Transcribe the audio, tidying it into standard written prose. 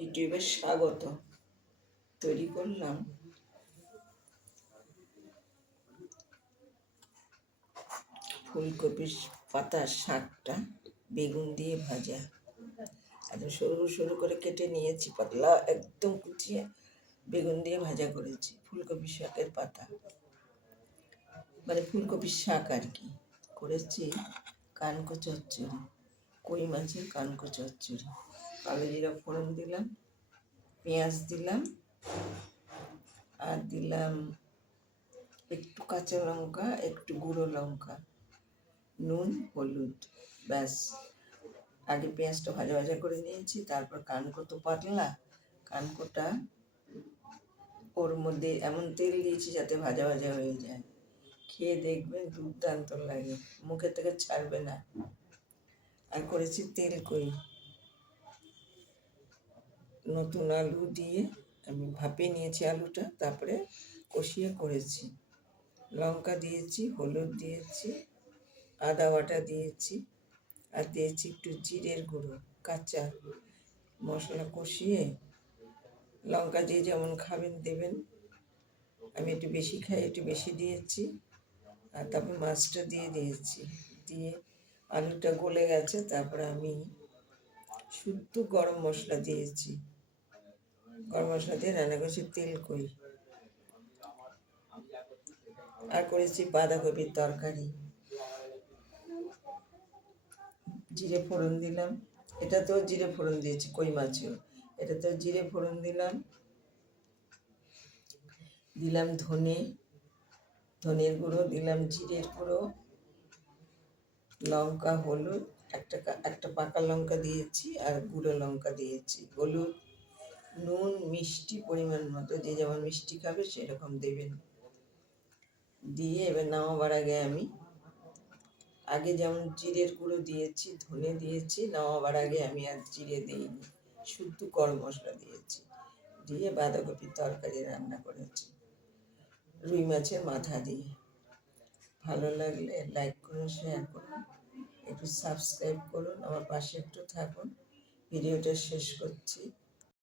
ইউটিউবে স্বাগত। তৈরি করলাম ফুলকপির পাতার শাকটা বেগুন দিয়ে ভাজা। এত সরু সরু করে কেটে নিয়েছি, পাতলা একদম কুচিয়ে বেগুন দিয়ে ভাজা করেছি। ফুলকপির শাকের পাতা মানে ফুলকপির শাক আর কি। করেছি কানকো চচ্চড়ি, কই মাছের কানকো চচ্চড়ি। কালো জিরা ফোড়ন দিলাম, পেঁয়াজ দিলাম, আর দিলাম একটু কাঁচা লঙ্কা, একটু গুঁড়ো লঙ্কা, নুন, হলুদ, ব্যাস। আগে পেঁয়াজটা ভাজা ভাজা করে নিয়েছি, তারপর কানকো তো পাতলা, কানকোটা ওর মধ্যে এমন তেল দিয়েছি যাতে ভাজা ভাজা হয়ে যায়। খেয়ে দেখবেন দুর্দান্ত লাগে, মুখে থেকে ছাড়বে না। আর করেছি তেল কই, নতুন আলু দিয়ে আমি ভাপিয়ে নিয়েছি আলুটা, তারপরে কষিয়ে করেছি। লঙ্কা দিয়েছি, হলুদ দিয়েছি, আদা বাটা দিয়েছি, আর দিয়েছি একটু জিরের গুঁড়ো। কাঁচা মশলা কষিয়ে লঙ্কা দিয়ে যেমন খাবেন দেবেন, আমি একটু বেশি খাই, একটু বেশি দিয়েছি। আর তারপর মাছটা দিয়ে দিয়েছি, দিয়ে আলুটা গলে গেছে। তারপরে আমি শুদ্ধ গরম মশলা দিয়েছি, গরম মশলা দিয়ে রান্না করেছি তেল কই। আর করেছি বাঁধাকপির তরকারি। জিরে ফোড়ন দিলাম, এটাতেও জিরে ফোড়ন দিয়েছি, কই মাছেও এটাতেও জিরে ফোড়ন দিলাম। দিলাম ধনের গুঁড়ো, দিলাম জিরের গুঁড়ো, লঙ্কা, হলুদ, একটা পাকা লঙ্কা দিয়েছি, আর গুঁড়ো লঙ্কা দিয়েছি, হলুদ, নুন, মিষ্টি পরিমাণ মতো, যে যেমন মিষ্টি খাবে সেরকম দেবেন। দিয়ে এবার নামাবার আগে আমি আগে যেমন জিরের গুঁড়ো দিয়েছি, ধনে দিয়েছি, নামাবার আগে আমি আর জিরে দিইনি, শুদ্ধ গরম মশলা দিয়েছি। দিয়ে বাঁধাকপির তরকারি রান্না করেছি রুই মাছের মাথা দিয়ে। ভালো লাগলে লাইক করুন, শেয়ার করুন, একটু সাবস্ক্রাইব করুন, আমার পাশে একটু থাকুন। ভিডিওটা শেষ করছি।